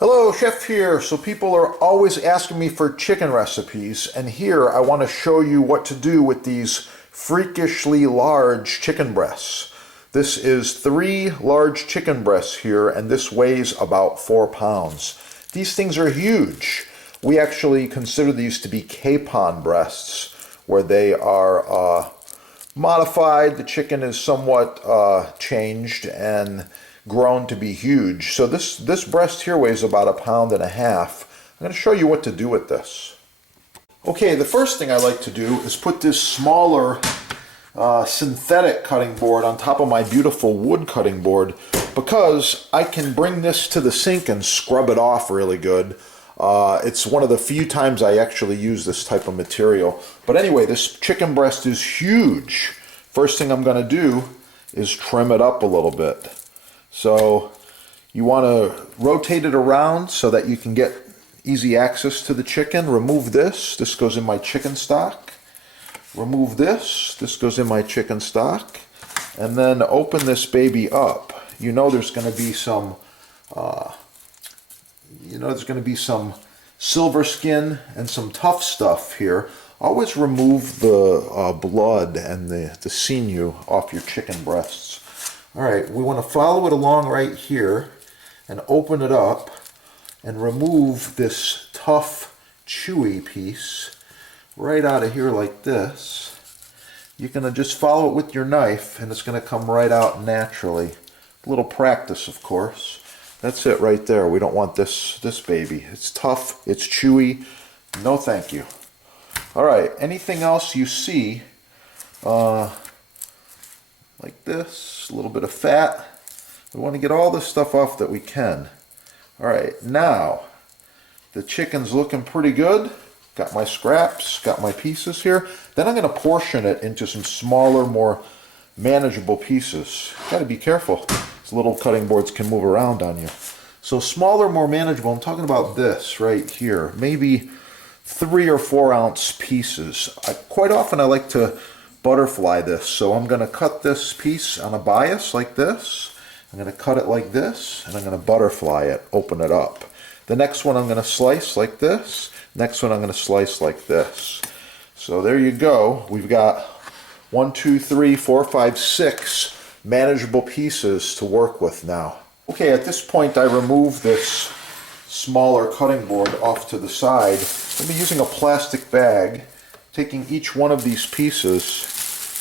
Hello, Chef here. So people are always asking me for chicken recipes, and here I want to show you what to do with these freakishly large chicken breasts. This is 3 large chicken breasts here, and this weighs about 4 pounds. These things are huge. We actually consider these to be capon breasts, where they are modified. The chicken is somewhat changed and grown to be huge. So this breast here weighs about 1.5 pounds. I'm going to show you what to do with this. Okay, the first thing I like to do is put this smaller synthetic cutting board on top of my beautiful wood cutting board, because I can bring this to the sink and scrub it off really good. It's one of the few times I actually use this type of material. But anyway, this chicken breast is huge. First thing I'm going to do is trim it up a little bit. So you want to rotate it around so that you can get easy access to the chicken. Remove this. This goes in my chicken stock. Remove this. This goes in my chicken stock. And then open this baby up. You know there's going to be some silver skin and some tough stuff here. Always remove the blood and the sinew off your chicken breasts. Alright, we want to follow it along right here and open it up and remove this tough, chewy piece right out of here like this. You're going to just follow it with your knife and it's going to come right out naturally. A little practice, of course. That's it right there. We don't want this baby. It's tough, it's chewy. No thank you. Alright, anything else you see, like this, a little bit of fat. We want to get all the stuff off that we can. Alright, now the chicken's looking pretty good. Got my scraps, got my pieces here. Then I'm going to portion it into some smaller, more manageable pieces. Got to be careful. These little cutting boards can move around on you. So smaller, more manageable. I'm talking about this right here. Maybe 3 or 4 ounce pieces. Quite often I like to butterfly this. So I'm going to cut this piece on a bias like this. I'm going to cut it like this, and I'm going to butterfly it, open it up. The next one I'm going to slice like this. Next one I'm going to slice like this. So there you go. We've got 1, 2, 3, 4, 5, 6 manageable pieces to work with now. Okay, at this point I remove this smaller cutting board off to the side. I'll be using a plastic bag, taking each one of these pieces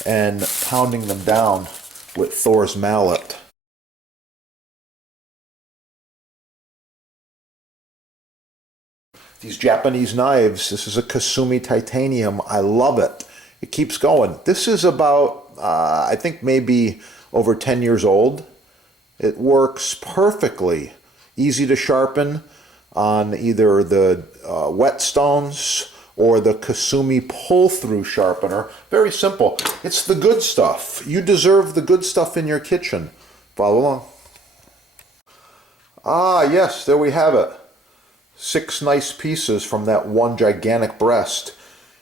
and pounding them down with Thor's mallet. These Japanese knives, this is a Kasumi titanium. I love it. It keeps going. This is about, I think maybe over 10 years old. It works perfectly. Easy to sharpen on either the whetstones or the Kasumi pull-through sharpener. Very simple. It's the good stuff. You deserve the good stuff in your kitchen. Follow along. Ah, yes, there we have it. 6 nice pieces from that one gigantic breast.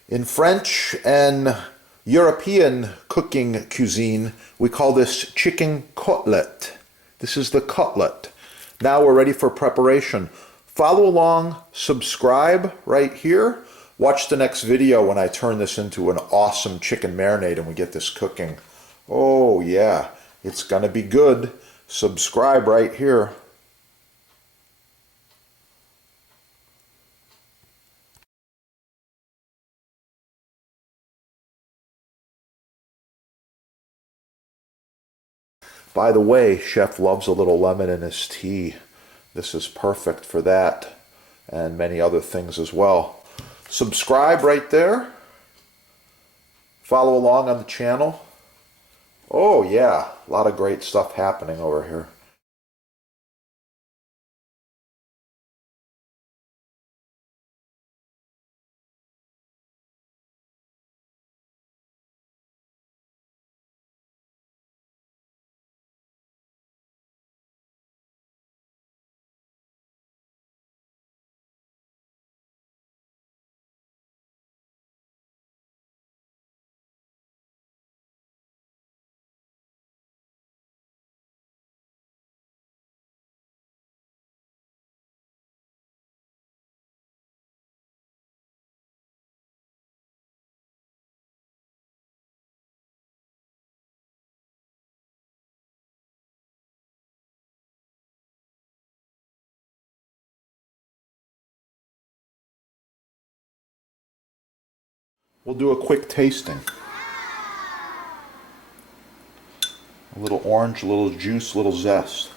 In French and European cooking cuisine, we call this chicken cutlet. This is the cutlet. Now we're ready for preparation. Follow along, subscribe right here. Watch the next video when I turn this into an awesome chicken marinade and we get this cooking. Oh yeah, it's gonna be good. Subscribe right here. By the way, Chef loves a little lemon in his tea. This is perfect for that and many other things as well. Subscribe right there. Follow along on the channel. Oh yeah, a lot of great stuff happening over here. We'll do a quick tasting. A little orange, a little juice, a little zest.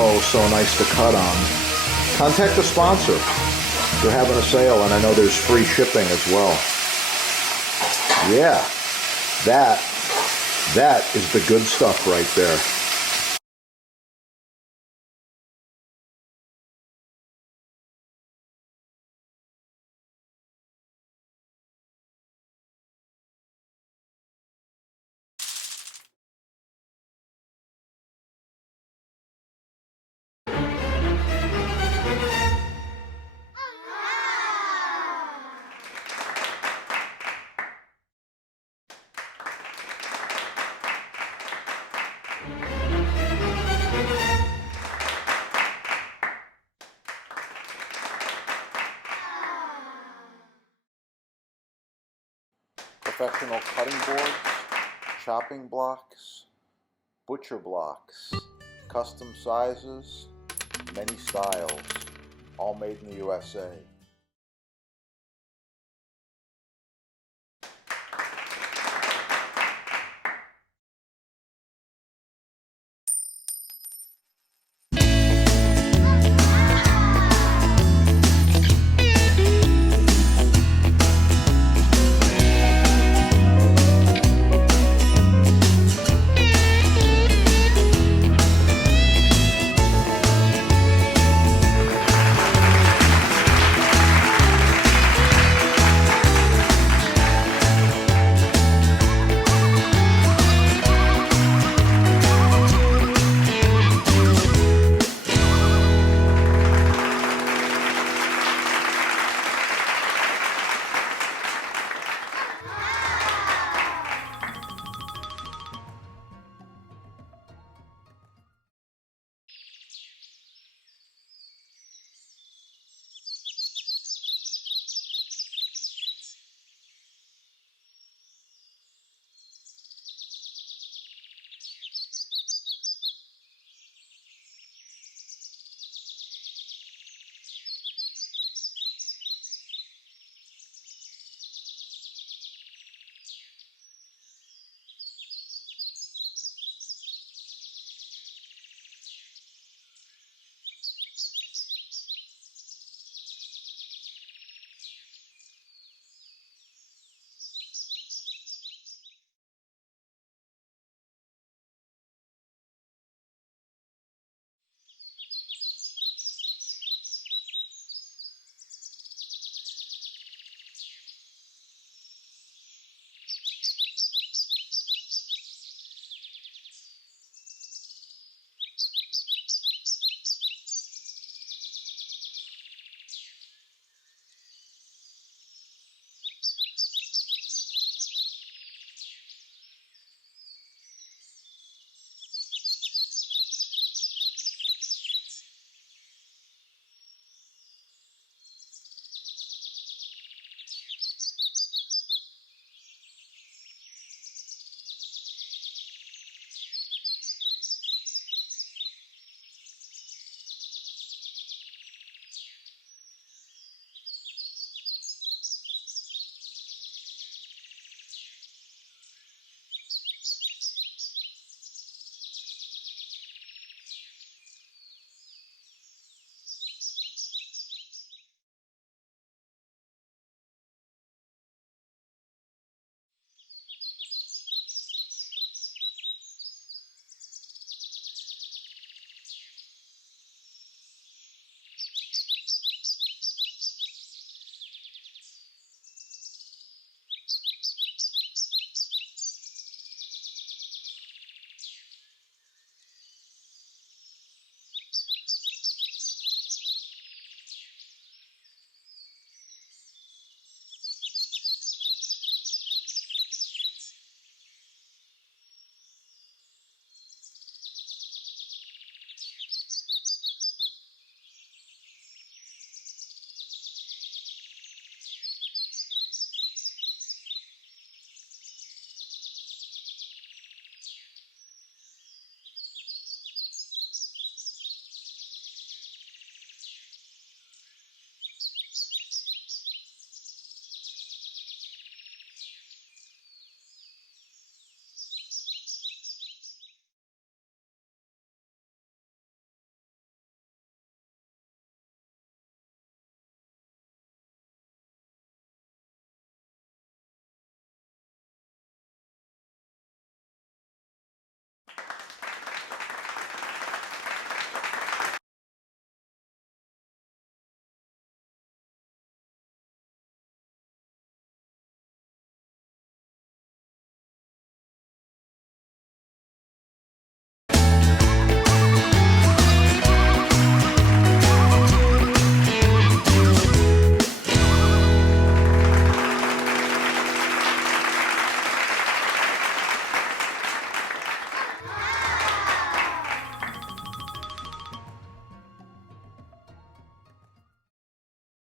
Oh, so nice to cut on. Contact the sponsor. They're having a sale, and I know there's free shipping as well. Yeah, that is the good stuff right there. Professional cutting boards, chopping blocks, butcher blocks, custom sizes, many styles, all made in the USA.